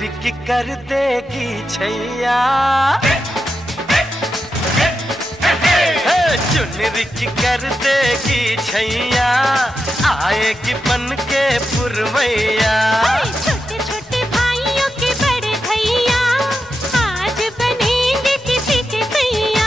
रिक कर देगी छैया, चुनरिक कर देगी छैया, आएगी बन के पुरवैया। छोटे छोटे भाइयों के बड़े भैया आज बनेंगे किसी के सैया।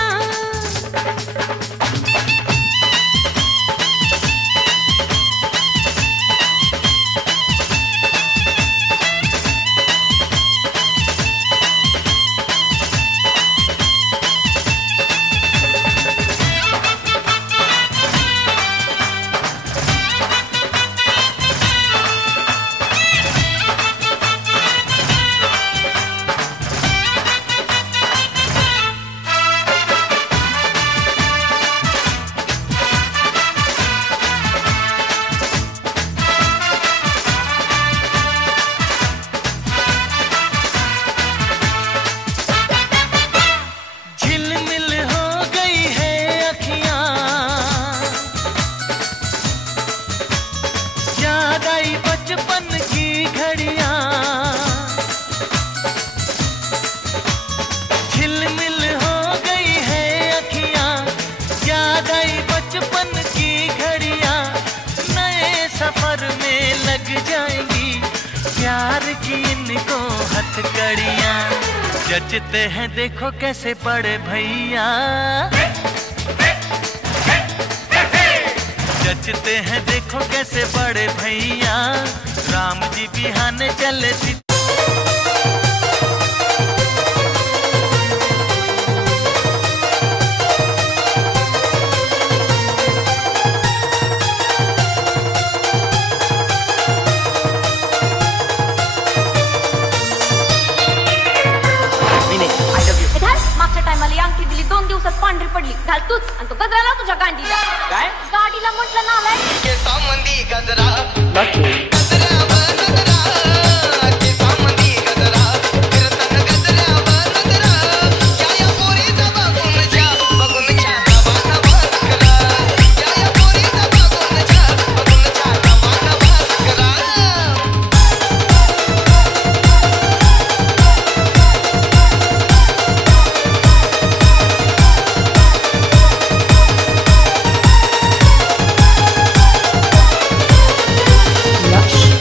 बचपन की घड़ियां झिलमिल हो गई है अखियां, याद आई बचपन की घड़ियां, नए सफर में लग जाएंगी प्यार की इनको हथकड़ियां। जचते हैं देखो कैसे बड़े भैया, जचते हैं देखो कैसे बड़े भैया, राम जी बिहाने चले सी। मागच्या टायमाला ही अंगठी दिली, 2 दिवसात पांढरी पडली, घाल तूच आणि तो गजराला तुझ्या गांडीला। काय गाडीला म्हटलं नालाय के संबंधी गजरा गजरा गजरा के संबंधी गजरा कीर्तन गजरा गजरा या पोरीचा बघून जा दबाना बकरा, या पोरीचा बघून जा दबाना बकरा। Lush.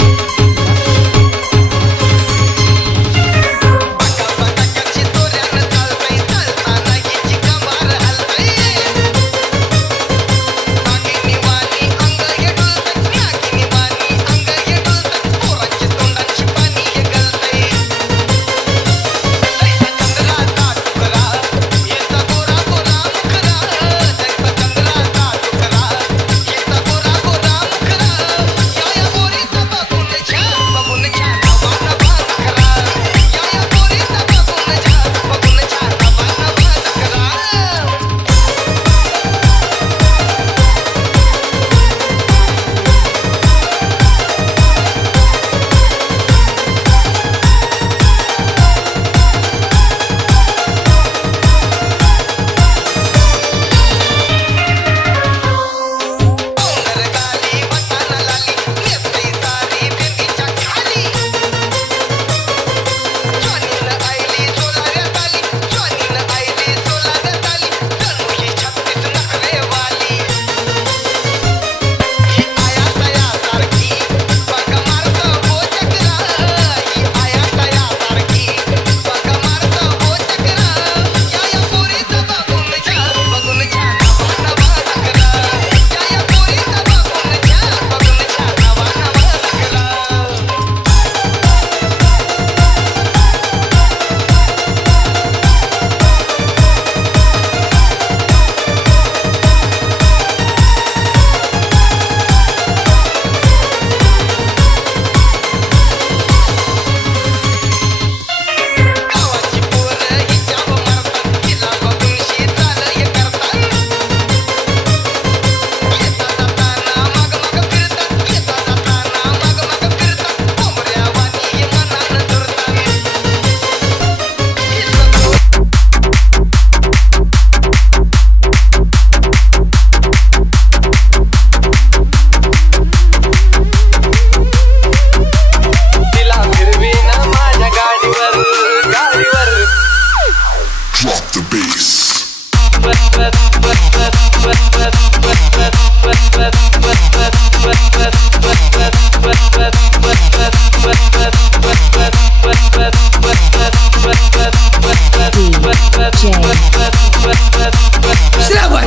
Shravan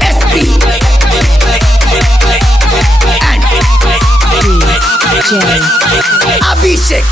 SP and Abhishek.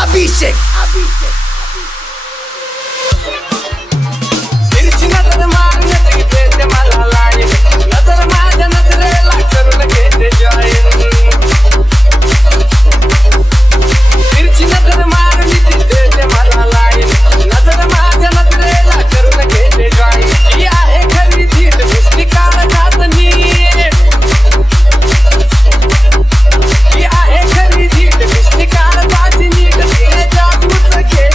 Abhishek. Again.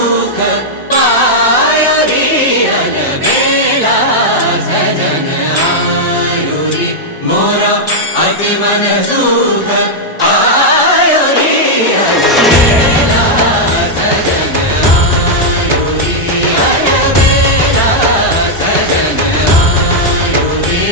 सुख पायो रे बेला सजन आयो रे मोरा अति मन सुख आयो रे बेला सजन आयो रे बेला सजन आयो रे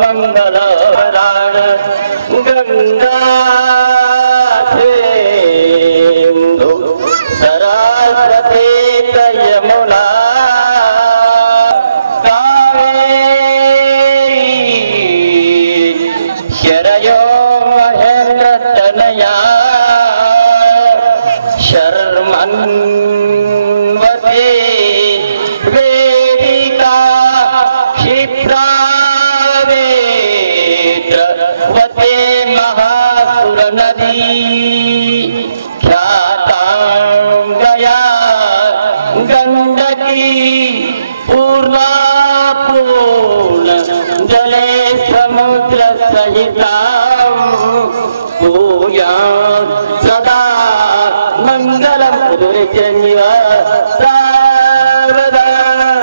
मंगलम सावधान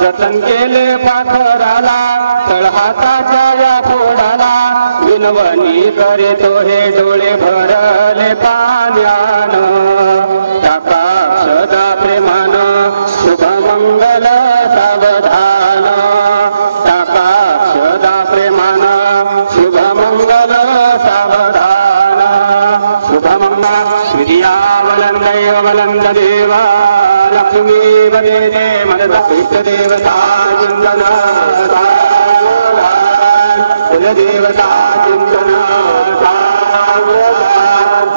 जतन केले पाखराला तळहाताच्या या फोडाला विनवणी करे तो हे डोळे भरले पाण्यान टाका सदा प्रेमान शुभ मंगल सावधान टाका सदा प्रेमान शुभ मंगल सावधान शुभ मंगल विद्यावलं दैववलं देवा लक्ष्मी वदे मनसा देवता चिंतन कुलदेवता चिंतन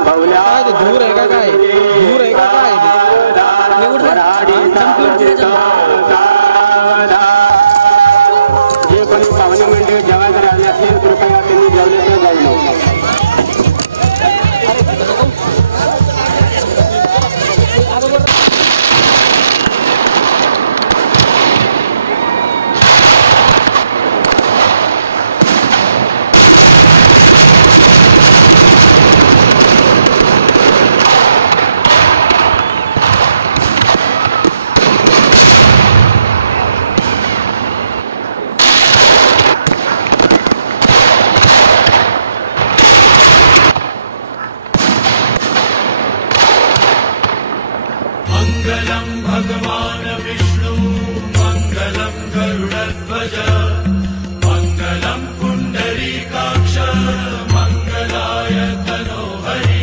भवल्या दूर आहे का काय दूर आहे का काय जे कोणी पाहुणे मंडळी जेवायला आले असेल कृपया त्यांनी जेवल्याचं जाऊ नये मङ्गलं भगवान् विष्णु मङ्गलं गरुडध्वज मङ्गलं पुण्डरीकाक्ष मङ्गलाय तनोहरि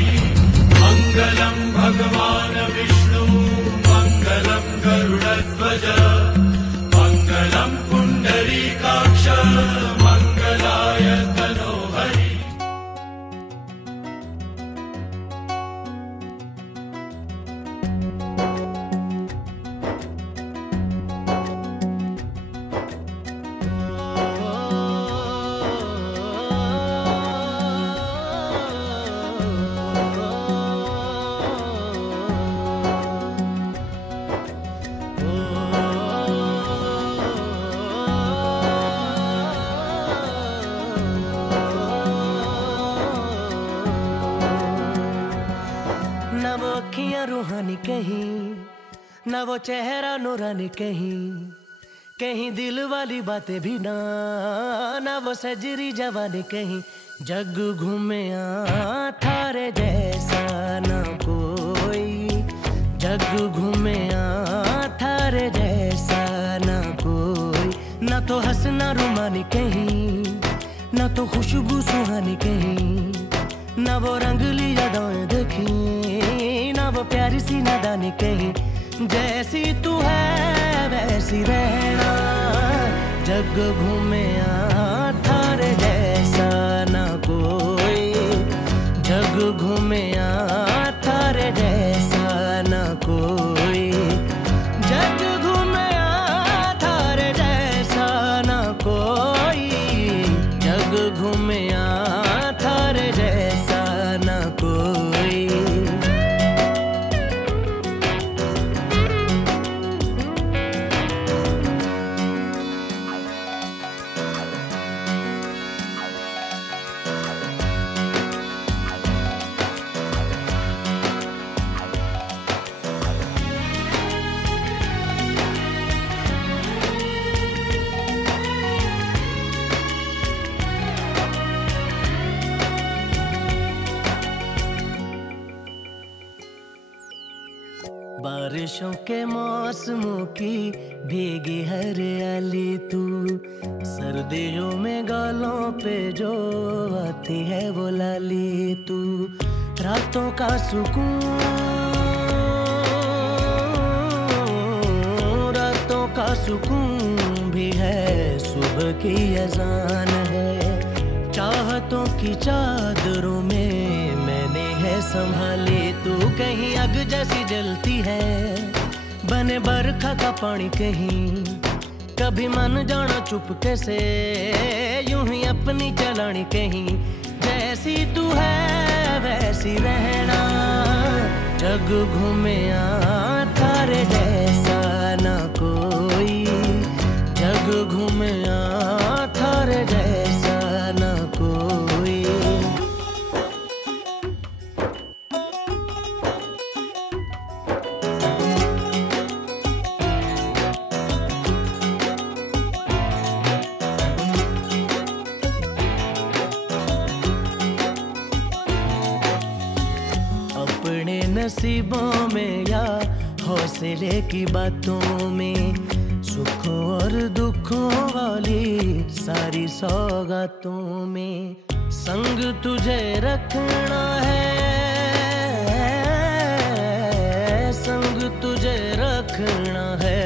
मङ्गलं भगवान् विष्णु मङ्गलं गरुडध्वज मङ्गलं पुण्डरीकाक्ष मङ्गलाय तनोहरि। न वो अखियां रूहानी कहीं, न वो चेहरा नूरानी कहीं, कहीं दिल वाली बातें भी ना, न वो सजरी जवानी कहीं। जग घूमे थारे जैसा न कोई, जग घूमे थारे जैसा न कोई। न तो हंसना रुमानी कहीं, न तो खुशबू सुहानी कहीं, न वो रंगली यादें देखी, न वो प्यारी सी नादानी कहीं। जैसी तू है वैसी रहना, जग घूमे थारे जैसा न कोई, जग घूमे थारे जैसा न कोई, जग घूमे थारे जैसा न कोई, जग घूमे थारे जैसा न कोई। बारिशों के मौसमों की भीगी हरियाली तू, सर्दियों में गालों पे जो आती है वो लाली तू। रातों का सुकून, रातों का सुकून भी है, सुबह की अजान है। चाहतों की चादरों में मैंने है संभाली तू। कहीं आग जैसी जलती है, बने बरखा का पानी कहीं, कभी मन जाना चुपके से, यूं ही अपनी चलानी कहीं। जैसी तू है वैसी रहना, जग घूमे थारे जैसा न कोई, जग घूमे थारे जैसा न कोई। अपने नसीबों में या हौसले की बातों में, सुखों और दुखों वाली सारी सौगातों में, संग तुझे रखना है, संग तुझे रखना है,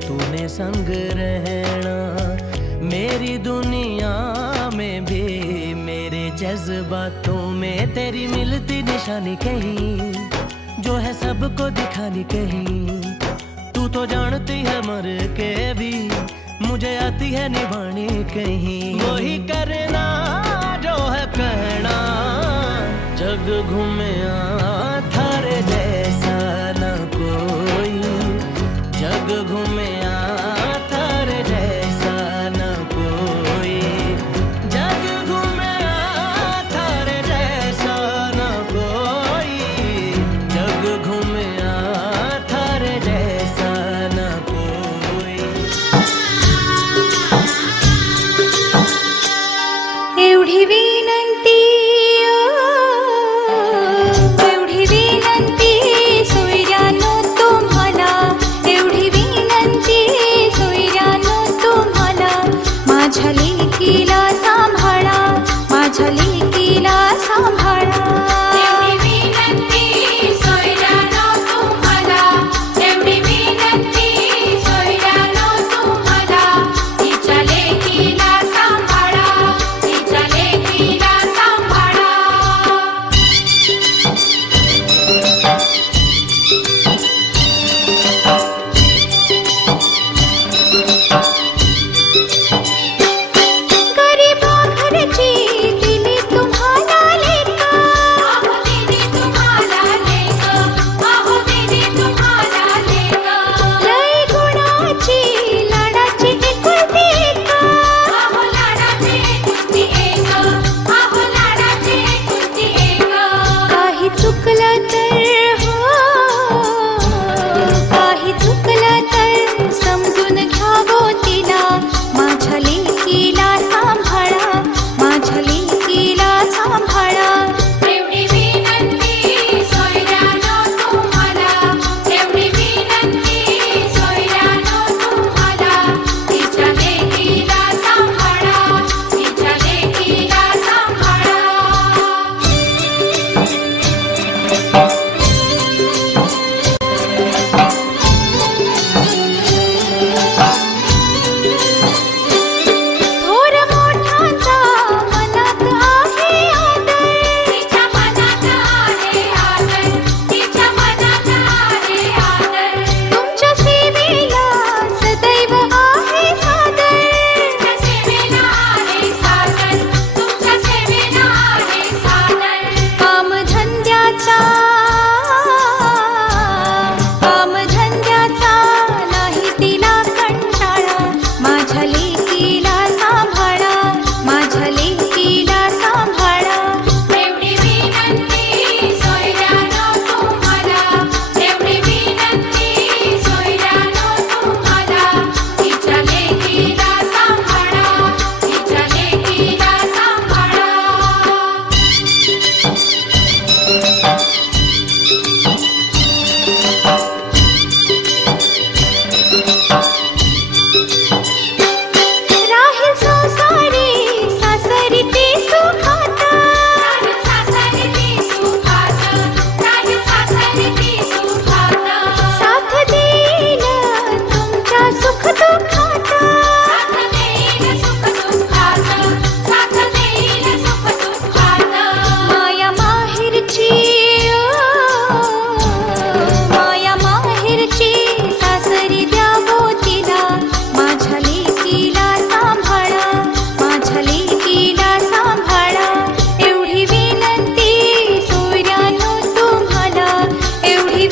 तूने संग रहना। मेरी दुनिया में भी मेरे जज्बातों में तेरी मिलती निशानी कहीं, जो है सबको दिखानी कहीं। तू तो जानती है मर के भी मुझे आती है निभानी कहीं। वही करना जो है कहना, जग घूमे थारे जैसा न कोई, जग घूमे थारे जैसा न कोई, जग घूमे थारे जैसा न कोई, जग घूमे थारे जैसा न कोई। एवढी विनंती, एवढी विनंती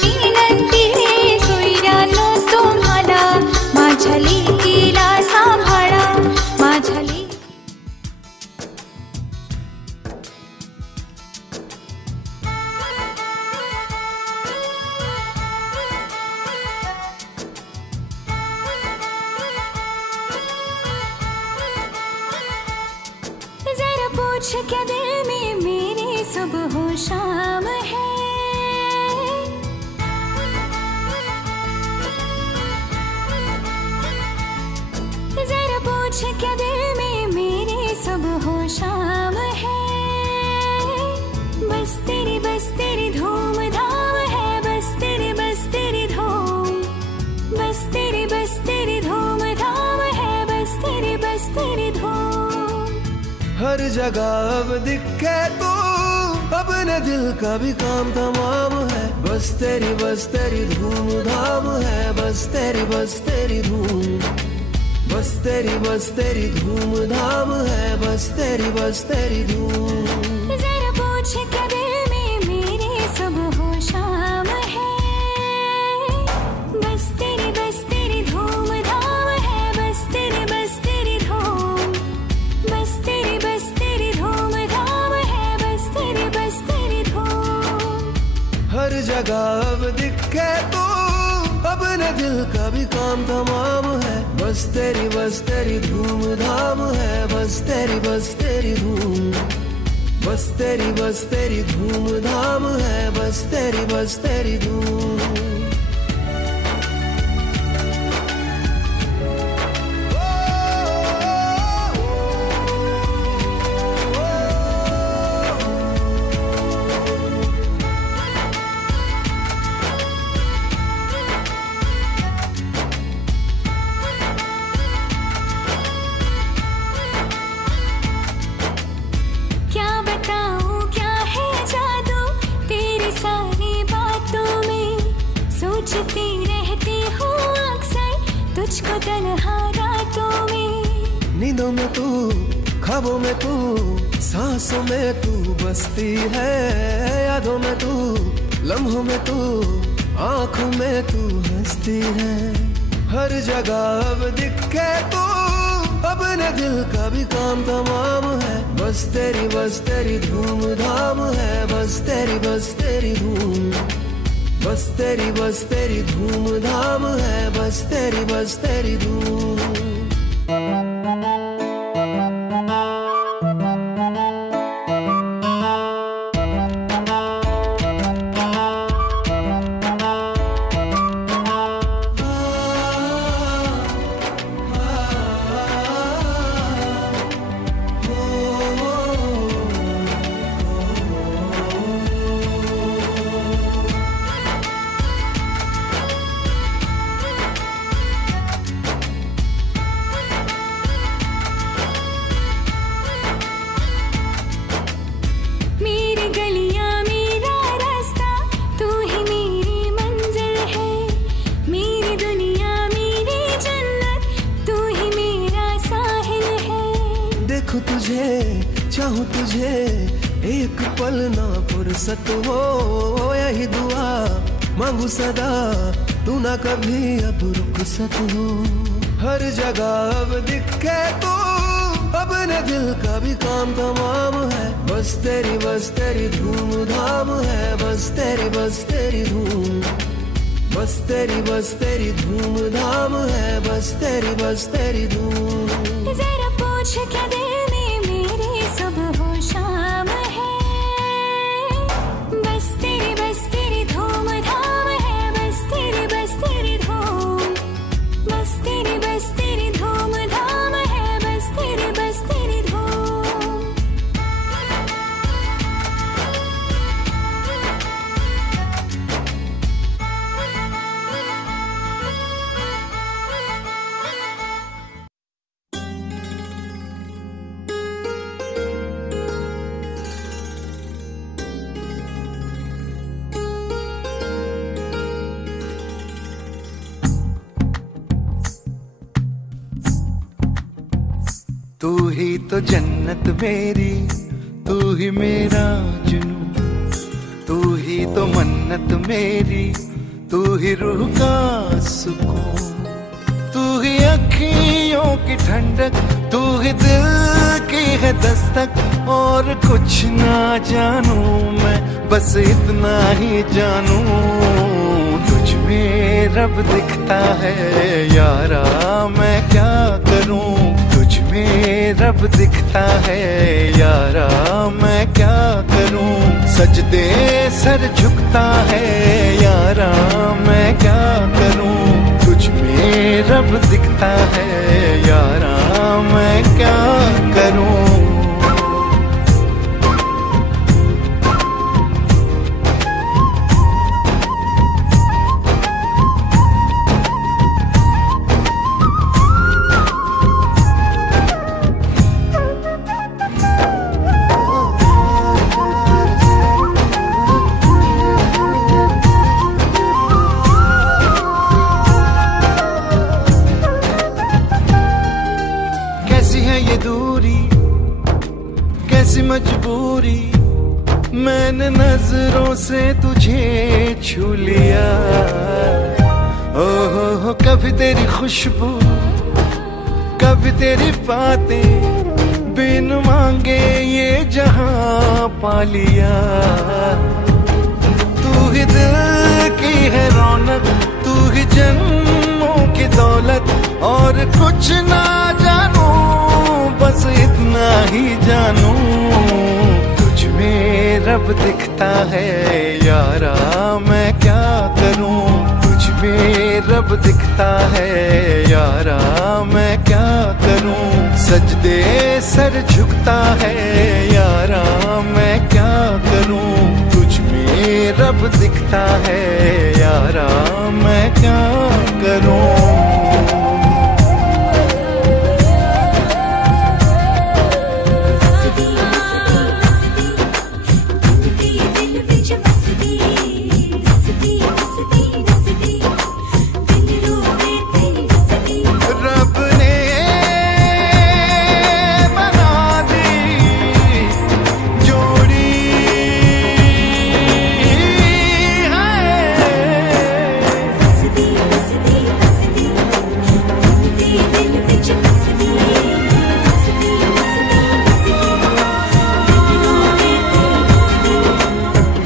विनंती सोयऱ्यानो तुम्हाला माझ्या लेकीला सांभाळा माझ्या जरा पूछ क्या दिल में मेरे सुबह हो शाम है जरा पूछ क्या दिल में मेरे सुबह हो शाम है बस तेरी धूम धाम है बस तेरी धूम बस तेरी धूम धाम है बस तेरी धूम हर जगह अब दिखे तो अपने दिल का भी काम तमाम है बस तेरी धूम धाम है बस तेरी धूम बस तेरी धूम धाम है बस तेरी धूम जरा पूछ क्या दिल में मेरे सुबह हो शाम है बस तेरी धूम धाम है बस तेरी धूम बस तेरी धूम धाम है बस तेरी धूम हर जगह अब दिखे तो अपने दिल का भी काम तमाम है बस तेरी धूम धाम है बस तेरी धूम बस तेरी धूम धाम है बस तेरी धूम क्या बताऊं क्या है जादू तेरी सारी बातों में सोचती रहती हूँ अक्सर तुझको तन्हा रातों में नींदों में तू ख्वाबों में तू सांसों में तू बसती है यादों में तू लम्हों में तू आँखों में तू हंसती है हर जगह अब दिखे तो अपने दिल का भी काम तमाम है बस तेरी धूम धाम है बस तेरी धूम बस तेरी धूम धाम है बस तेरी धूम मेरी गलियां मेरा रास्ता तू ही मेरी मंजिल है मेरी दुनिया मेरी जन्नत तू ही मेरा साहिल है देखो तुझे चाहूं तुझे एक पल ना फुर्सत हो यही दुआ मांगू सदा तू ना कभी अब रुखसत हो हर जगह अब दिखे तो अपने दिल का भी काम तमाम है बस तेरी धूम धाम है बस तेरी धूम बस तेरी धूम धाम है बस तेरी धूम जरा पूछ क्या दिल में मेरे सुबह हो शाम है बस तेरी धूम धाम है बस तेरी धूम बस तेरी धूम धाम है बस तेरी धूम तू ही तो जन्नत मेरी, तू ही मेरा जुनू, तू ही ही तो मन्नत मेरी, तू ही रूह का सुकून, तू ही अखियों की ठंडक, तू ही दिल की है दस्तक। और कुछ ना जानू मैं, बस इतना ही जानू, तुझ में रब दिखता है यारा, मैं क्या करूं। तुझ में रब दिखता है यारा, मैं क्या करूं। सजदे सर झुकता है यारा, मैं क्या करूं। तुझ में रब दिखता है यारा, मैं क्या करूं। कैसी मजबूरी, मैंने नजरों से तुझे छू लिया। ओहो कभी तेरी खुशबू, कभी तेरी बातें, बिन मांगे ये जहां पा लिया। तू ही दिल की है रौनक, तू ही जन्मों की दौलत। और कुछ ना जानू, बस इतना ही जानू, तुझ में रब दिखता है यारा, मैं क्या करूं। तुझ में रब दिखता है यारा, मैं क्या करूं। सजदे सर झुकता है यारा, मैं क्या करूं। तुझ में रब दिखता है यारा, मैं क्या करूं।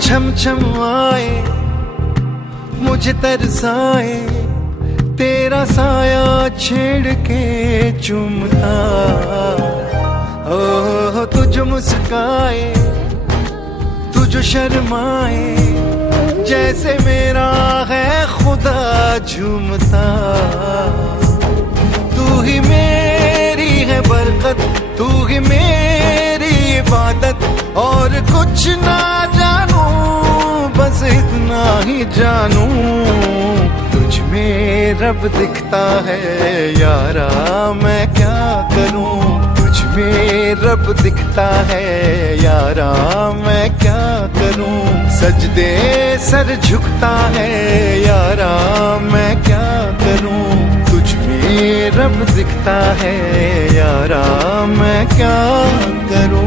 छम छम आए मुझे तरसाए, तेरा साया छेड़ के चूमता। ओह तू जो मुस्काए, तू जो शर्माए, जैसे मेरा है खुदा झूमता। तू ही मेरी है बरकत, तू ही मेरी इबादत। और कुछ ना जानू, बस इतना ही जानू, तुझ में रब दिखता है यारा, मैं क्या करूं। तुझ में रब दिखता है यारा, मैं क्या करूं। सजदे सर झुकता है यारा, मैं क्या करूं। तुझ में रब दिखता है यारा, मैं क्या करूं।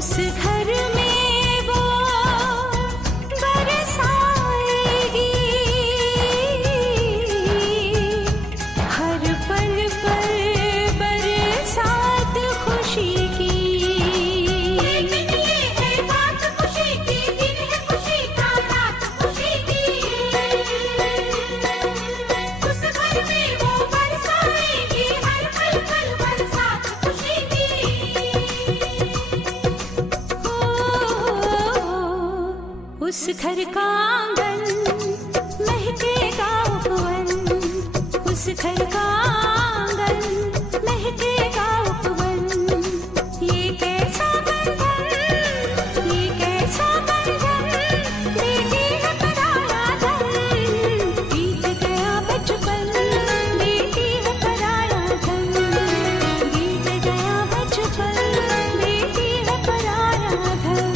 उस घर में वो बरसाएगी हर पल पर बरसात खुशी की। ये है बात खुशी की, दिन है खुशी का, रात खुशी की। उस घर में वो बरसाएगी हर पल पल बरसात खुशी की। उस घर का आंगन महकेगा उपवन, उस घर का आंगन महकेगा उपवन। ये कैसा बंधन, ये कैसा बंधन, बेटी है पराया धन। बीत गया बचपन, बेटी है पराया धन। बीत गया बचपन, बेटी है पराया धन।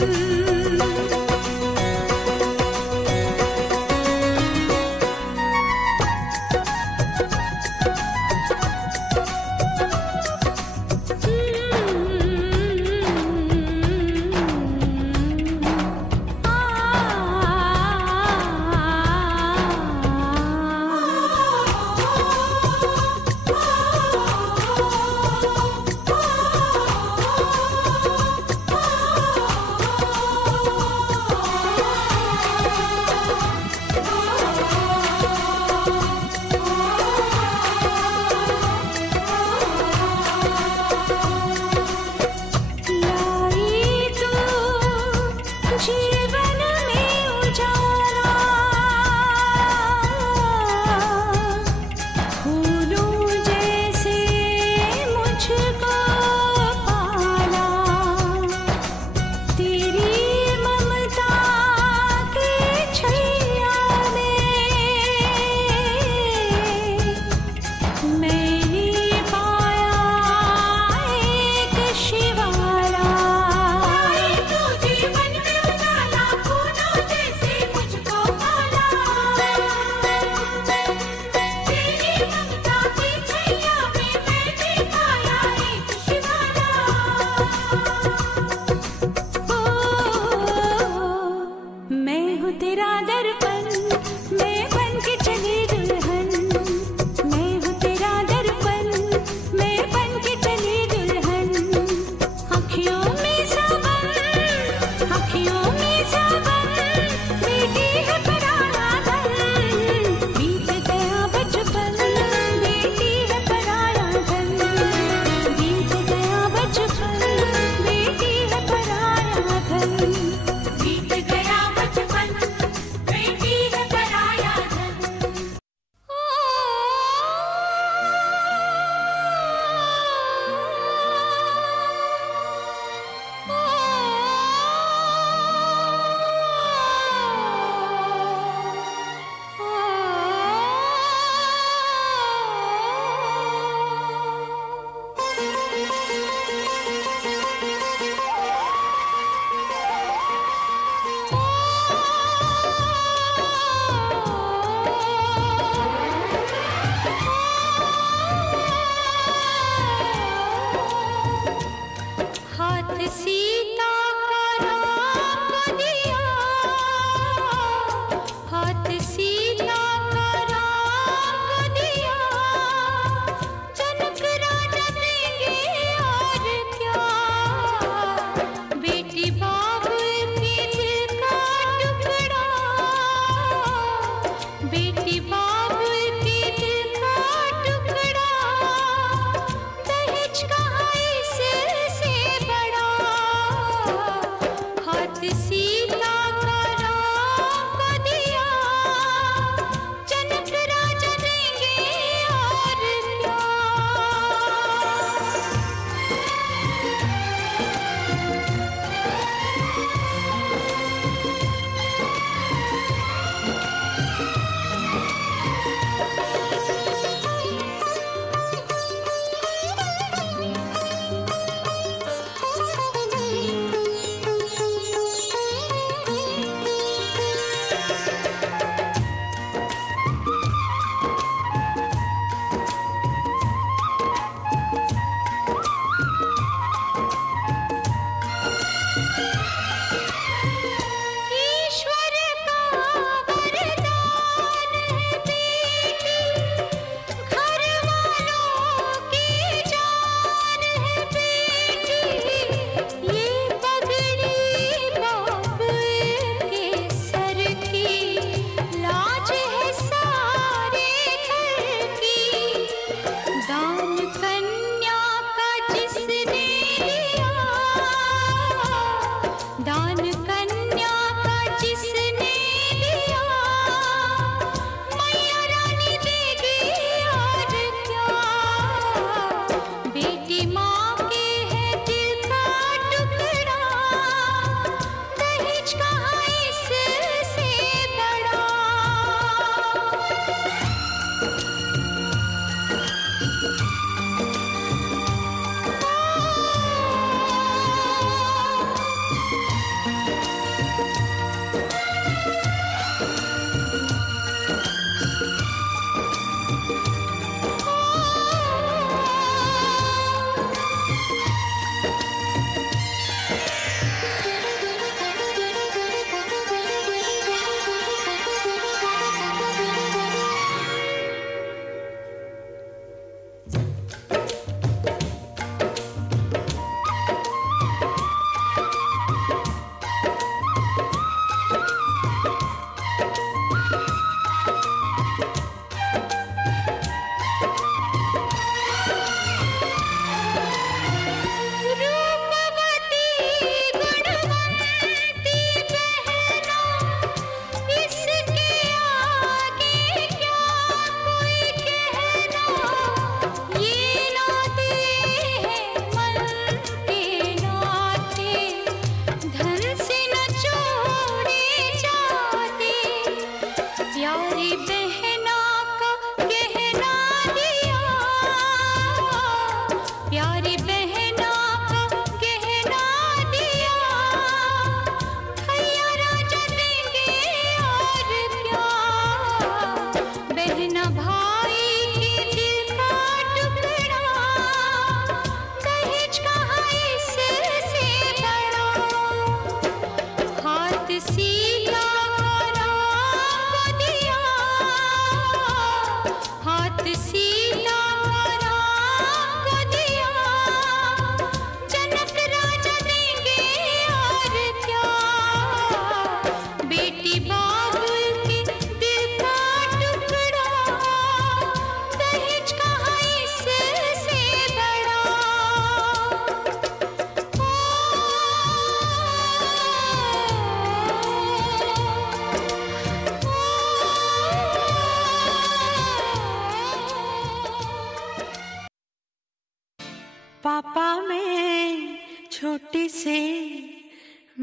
पापा मैं छोटी से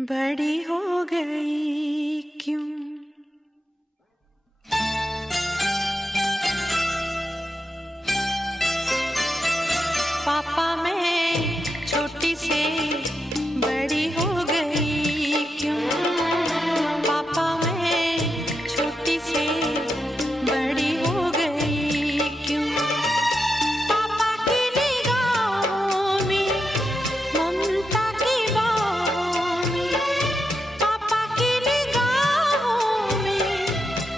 बड़ी हो गई क्यों? पापा मैं छोटी से बड़ी हो गई क्यों? पापा मैं छोटी से बड़ी हो गई क्यों? पापा की निगाहों में ममता की बाहों में, पापा की निगाहों में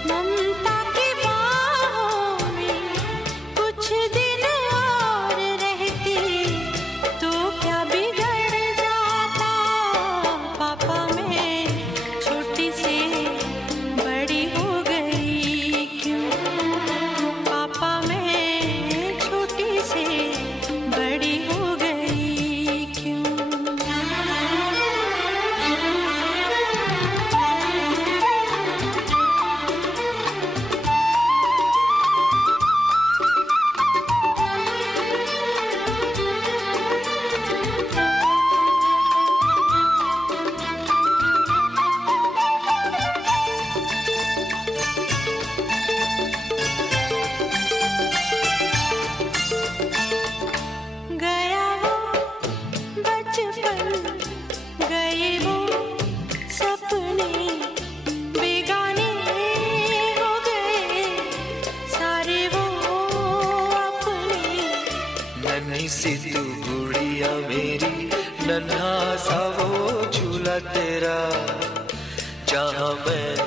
ममता की बाहों में कुछ दिन और रहती तो क्या बिगड़ जाता? पापा मैं छोटी से बड़ी हो गई क्यों? पापा मैं छोटी से बड़ी हो गई क्यों? गया वो बचपन, गए वो सपने, बेगाने हो गए सारे वो अपने। नन्ही सी तू गुड़िया मेरी, नन्हा सा वो झूला तेरा, जहाँ मैं